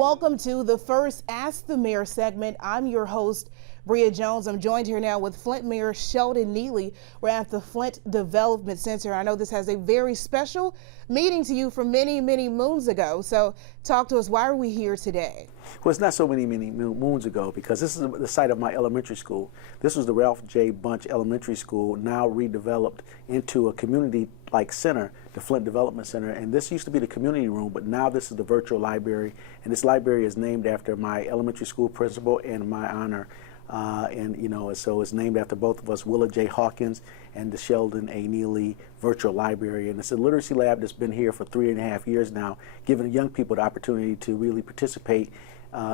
Welcome to the first Ask the Mayor segment. I'm your host, Bria Jones. I'm joined here now with Flint Mayor Sheldon Neeley. We're at the Flint Development Center. I know this has a very special meeting to you from many, many moons ago. So talk to us. Why are we here today? Well, it's not so many moons ago, because this is the site of my elementary school. This was the Ralph J. Bunch Elementary School, now redeveloped into a community-like center, the Flint Development Center. And this used to be the community room, but now this is the virtual library. And this library is named after my elementary school principal and my honor. So it's named after both of us, Willa J. Hawkins and the Sheldon A. Neeley Virtual Library. And it's a literacy lab that's been here for 3.5 years now, giving young people the opportunity to really participate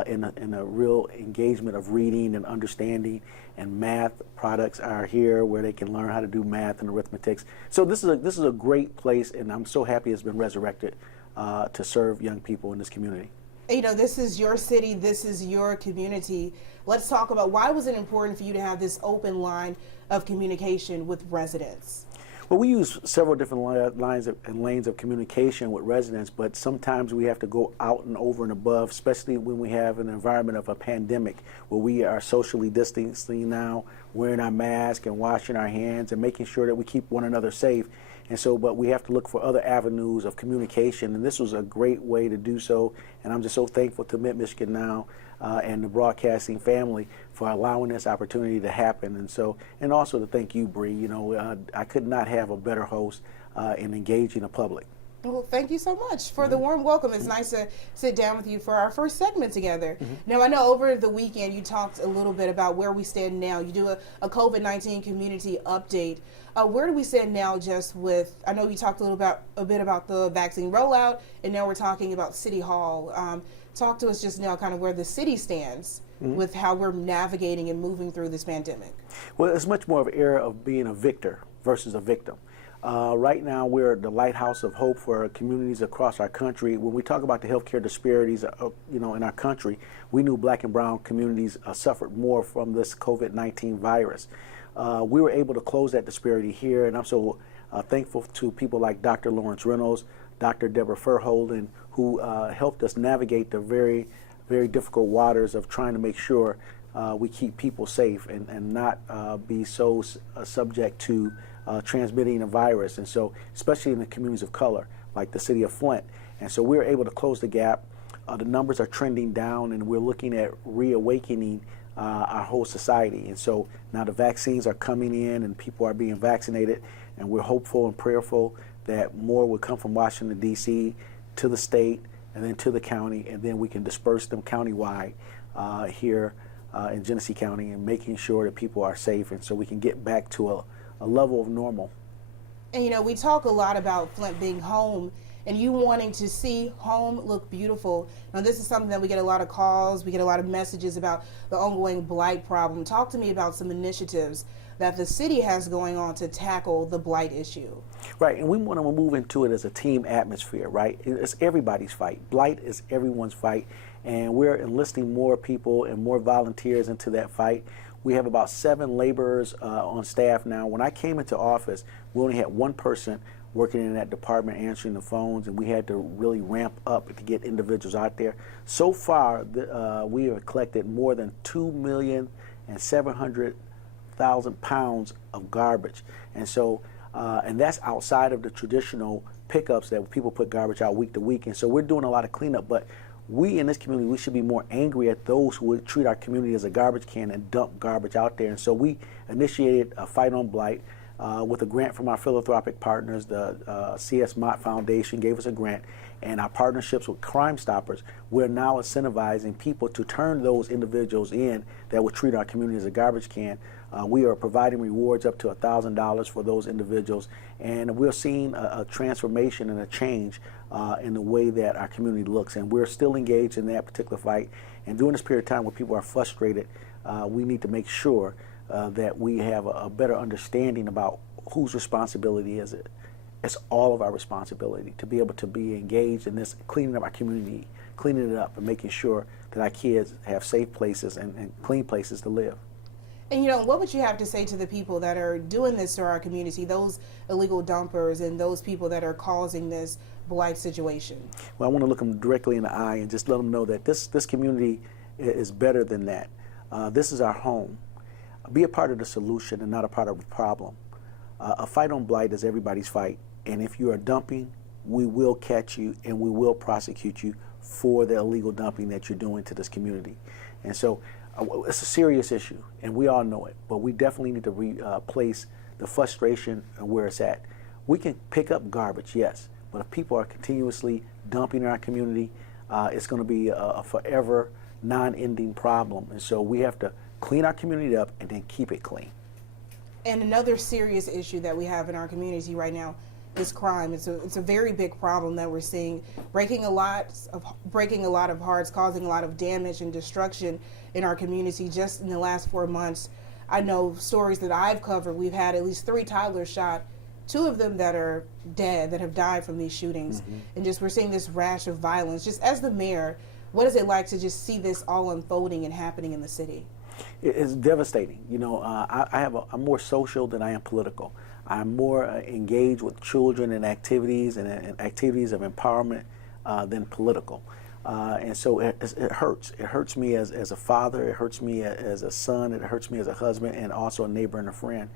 in a real engagement of reading and understanding. And math products are here where they can learn how to do math and arithmetics. So this is a great place, and I'm so happy it's been resurrected to serve young people in this community. You know, this is your city, this is your community. Let's talk about why was it important for you to have this open line of communication with residents? Well, we use several different lines and lanes of communication with residents, but sometimes we have to go out and over and above, especially when we have an environment of a pandemic where we are socially distancing now, wearing our mask and washing our hands and making sure that we keep one another safe. And so, but we have to look for other avenues of communication, and this was a great way to do so. And I'm just so thankful to Mid-Michigan Now and the broadcasting family for allowing this opportunity to happen. And so, and also to thank you, Bree. You know, I could not have a better host in engaging the public. Well, thank you so much for the warm welcome. It's nice to sit down with you for our first segment together. Now, I know over the weekend you talked a little bit about where we stand now. You do a COVID-19 community update. Where do we stand now just with, I know you talked a bit about the vaccine rollout, and now we're talking about City Hall. Talk to us just now kind of where the city stands with how we're navigating and moving through this pandemic. Well, it's much more of an era of being a victor versus a victim. Right now, we're the lighthouse of hope for communities across our country. When we talk about the healthcare disparities, in our country, we knew Black and brown communities suffered more from this COVID-19 virus. We were able to close that disparity here, and I'm so thankful to people like Dr. Lawrence Reynolds, Dr. Deborah Furholden, who helped us navigate the very, very difficult waters of trying to make sure we keep people safe and not be so subject to transmitting a virus, and so especially in the communities of color like the city of Flint. And so we were able to close the gap. The numbers are trending down, and we're looking at reawakening our whole society. And so now the vaccines are coming in and people are being vaccinated, and we're hopeful and prayerful that more will come from Washington, D.C. to the state and then to the county, and then we can disperse them countywide here in Genesee County, and making sure that people are safe, and so we can get back to a level of normal. And you know, we talk a lot about Flint being home and you wanting to see home look beautiful. Now, this is something that we get a lot of calls, we get a lot of messages about the ongoing blight problem. Talk to me about some initiatives that the city has going on to tackle the blight issue. Right, and we want to move into it as a team atmosphere, right? It's everybody's fight. Blight is everyone's fight, and we're enlisting more people and more volunteers into that fight. We have about 7 laborers on staff now. When I came into office, we only had 1 person working in that department answering the phones, and we had to really ramp up to get individuals out there. So far, we have collected more than 2,700,000 pounds of garbage. And so, and that's outside of the traditional pickups that people put garbage out week to week. And so we're doing a lot of cleanup, but we in this community, we should be more angry at those who would treat our community as a garbage can and dump garbage out there. And so we initiated a fight on blight with a grant from our philanthropic partners. The C.S. Mott Foundation gave us a grant, and our partnerships with Crime Stoppers, we're now incentivizing people to turn those individuals in that would treat our community as a garbage can. We are providing rewards up to $1,000 for those individuals, and we're seeing a transformation and a change in the way that our community looks, and we're still engaged in that particular fight. And during this period of time where people are frustrated, we need to make sure that we have a better understanding about whose responsibility is it. It's all of our responsibility to be able to be engaged in this cleaning up our community, cleaning it up and making sure that our kids have safe places and clean places to live. And what would you have to say to the people that are doing this to our community, those illegal dumpers and those people that are causing this blight situation? Well, I want to look them directly in the eye and just let them know that this community is better than that. This is our home. Be a part of the solution and not a part of the problem. A fight on blight is everybody's fight, and if you are dumping, we will catch you and we will prosecute you for the illegal dumping that you're doing to this community. And so it's a serious issue, and we all know it, but we definitely need to replace the frustration where it's at. We can pick up garbage, yes, but if people are continuously dumping in our community, it's going to be a forever non-ending problem. And so we have to clean our community up and then keep it clean. And another serious issue that we have in our community right now is crime. It's a very big problem that we're seeing, breaking a lot of hearts, causing a lot of damage and destruction in our community. Just in the last 4 months, I know stories that I've covered. We've had at least 3 toddlers shot, 2 of them that are dead, that have died from these shootings. Mm-hmm. And just we're seeing this rash of violence. Just as the mayor, what is it like to just see this all unfolding and happening in the city? It's devastating. I'm more social than I am political. I'm more engaged with children and activities and activities of empowerment than political. And so it hurts. It hurts me as a father. It hurts me as a son. It hurts me as a husband and also a neighbor and a friend.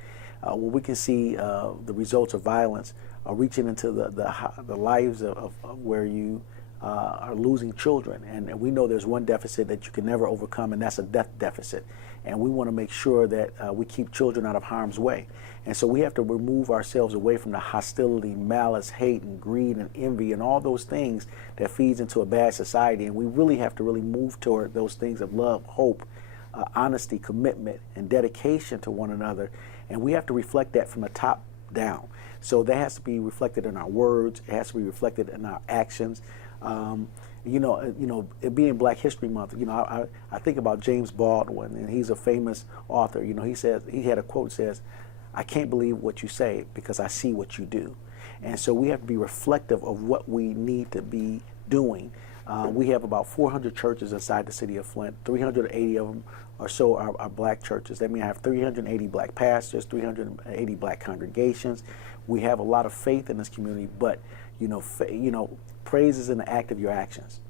When we can see the results of violence reaching into the lives of where you are losing children. And we know there's one deficit that you can never overcome, and that's a death deficit. And we want to make sure that we keep children out of harm's way. And so we have to remove ourselves away from the hostility, malice, hate, and greed, and envy, and all those things that feeds into a bad society. And we really have to really move toward those things of love, hope, honesty, commitment, and dedication to one another. And we have to reflect that from the top down. So that has to be reflected in our words. It has to be reflected in our actions. It being Black History Month, I think about James Baldwin, and he's a famous author. He says, he had a quote that says, "I can't believe what you say because I see what you do." And so we have to be reflective of what we need to be doing. We have about 400 churches inside the city of Flint. 380 of them or so are Black churches. That means I have 380 Black pastors, 380 Black congregations. We have a lot of faith in this community, but praise is in the act of your actions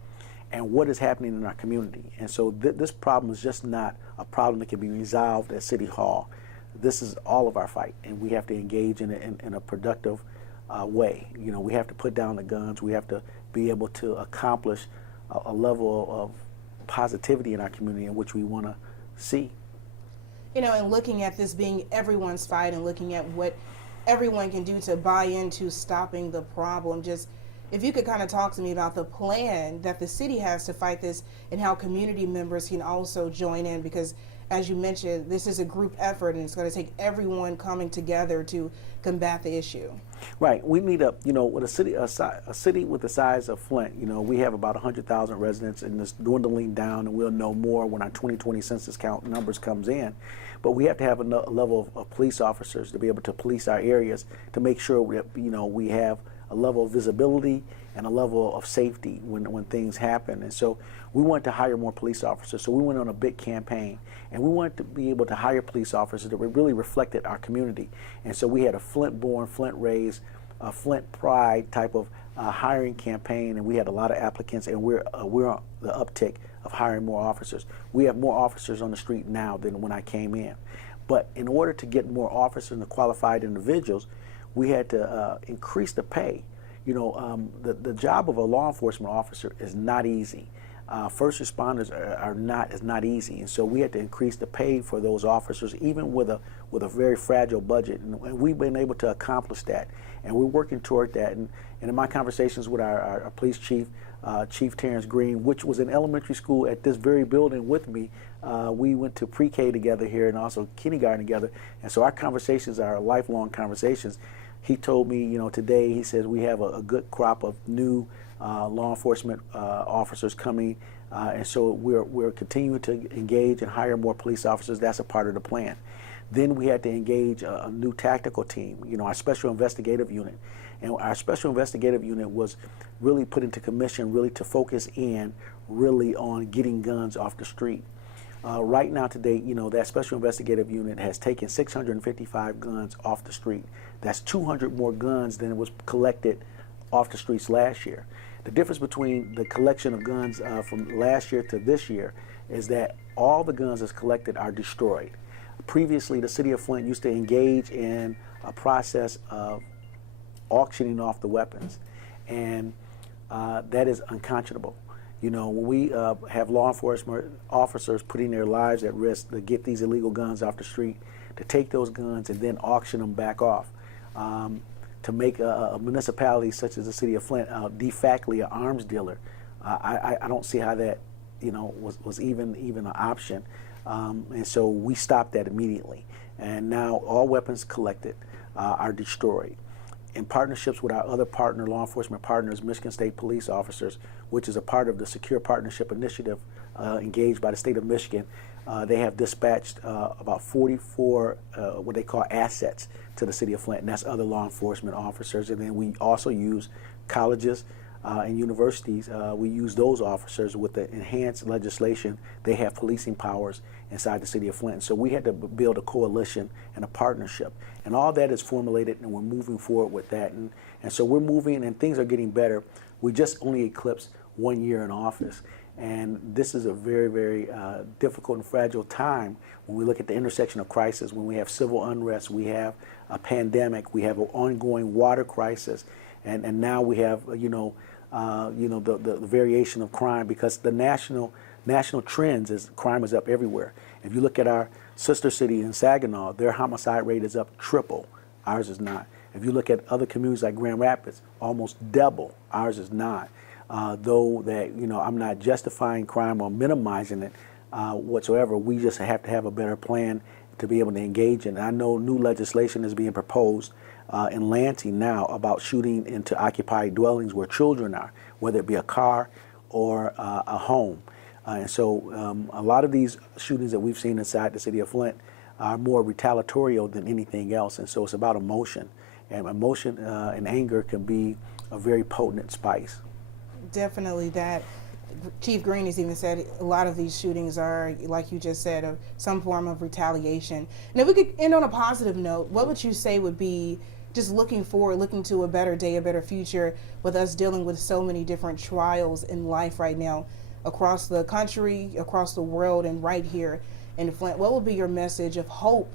and what is happening in our community. And so this problem is just not a problem that can be resolved at City Hall. This is all of our fight, and we have to engage in it in a productive way. We have to put down the guns. We have to be able to accomplish a level of positivity in our community in which we want to see. And looking at this being everyone's fight and looking at what everyone can do to buy into stopping the problem, just if you could kind of talk to me about the plan that the city has to fight this and how community members can also join in, because as you mentioned, this is a group effort and it's going to take everyone coming together to combat the issue. Right. We need with a city with the size of Flint, we have about 100,000 residents, and it's dwindling down, and we'll know more when our 2020 census count numbers comes in. But we have to have a level of police officers to be able to police our areas to make sure we have a level of visibility and a level of safety when things happen. And so we want to hire more police officers. So we went on a big campaign, and we wanted to be able to hire police officers that really reflected our community. And so we had a Flint-born, Flint-raised, Flint pride type of hiring campaign, and we had a lot of applicants, and we're on the uptick of hiring more officers. We have more officers on the street now than when I came in. But in order to get more officers and the qualified individuals, we had to increase the pay. The job of a law enforcement officer is not easy. First responders is not easy, and so we had to increase the pay for those officers, even with a very fragile budget, and we've been able to accomplish that, and we're working toward that. And in my conversations with our police chief, Chief Terrence Green, which was in elementary school at this very building with me, we went to pre-K together here and also kindergarten together, and so our conversations are lifelong conversations. He told me, today, he says we have a good crop of new law enforcement officers coming, and so we're continuing to engage and hire more police officers. That's a part of the plan. Then we had to engage a new tactical team, our special investigative unit. And our special investigative unit was really put into commission really to focus in really on getting guns off the street. Right now, today, that Special Investigative Unit has taken 655 guns off the street. That's 200 more guns than was collected off the streets last year. The difference between the collection of guns from last year to this year is that all the guns that's collected are destroyed. Previously, the city of Flint used to engage in a process of auctioning off the weapons, and that is unconscionable. When we have law enforcement officers putting their lives at risk to get these illegal guns off the street, to take those guns and then auction them back off, to make a municipality such as the city of Flint de facto an arms dealer, I don't see how that was even an option. And so we stopped that immediately. And now all weapons collected are destroyed. In partnerships with our other law enforcement partners, Michigan State Police officers, which is a part of the Secure Partnership Initiative engaged by the state of Michigan, they have dispatched about 44 what they call assets to the city of Flint, and that's other law enforcement officers. And then we also use colleges and universities. We use those officers with the enhanced legislation. They have policing powers inside the city of Flint. So we had to build a coalition and a partnership. And all that is formulated, and we're moving forward with that. And so we're moving, and things are getting better. We just only eclipsed 1 year in office. And this is a very, very difficult and fragile time when we look at the intersection of crisis, when we have civil unrest, we have a pandemic, we have an ongoing water crisis, and now we have, the variation of crime, because the national trends is crime is up everywhere. If you look at our sister city in Saginaw, their homicide rate is up triple. Ours is not. If you look at other communities like Grand Rapids, almost double. Ours is not. Though that, I'm not justifying crime or minimizing it whatsoever. We just have to have a better plan to be able to engage in it. I know new legislation is being proposed in Lansing now about shooting into occupied dwellings where children are, whether it be a car or a home. And so a lot of these shootings that we've seen inside the city of Flint are more retaliatorial than anything else. And so it's about emotion. And emotion and anger can be a very potent spice. Definitely that. Chief Green has even said a lot of these shootings are, like you just said, of some form of retaliation. And if we could end on a positive note, what would you say would be just looking forward, looking to a better day, a better future, with us dealing with so many different trials in life right now across the country, across the world, and right here in Flint? What would be your message of hope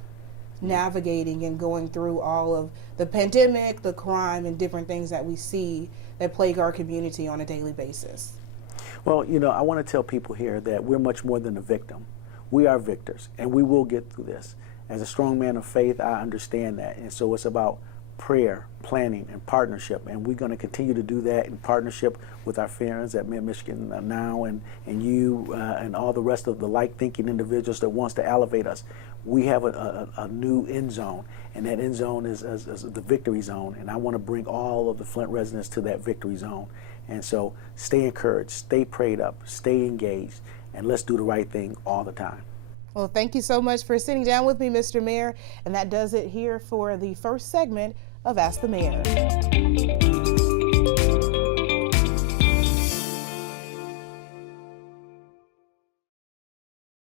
navigating and going through all of the pandemic, the crime, and different things that we see that plague our community on a daily basis? Well, I want to tell people here that we're much more than a victim. We are victors, and we will get through this. As a strong man of faith, I understand that. And so it's about prayer, planning, and partnership. And we're going to continue to do that in partnership with our friends at Mid-Michigan Now and you and all the rest of the like-thinking individuals that wants to elevate us. We have a new end zone, and that end zone is the victory zone. And I want to bring all of the Flint residents to that victory zone. And so stay encouraged, stay prayed up, stay engaged, and let's do the right thing all the time. Well, thank you so much for sitting down with me, Mr. Mayor. And that does it here for the first segment of Ask the Mayor.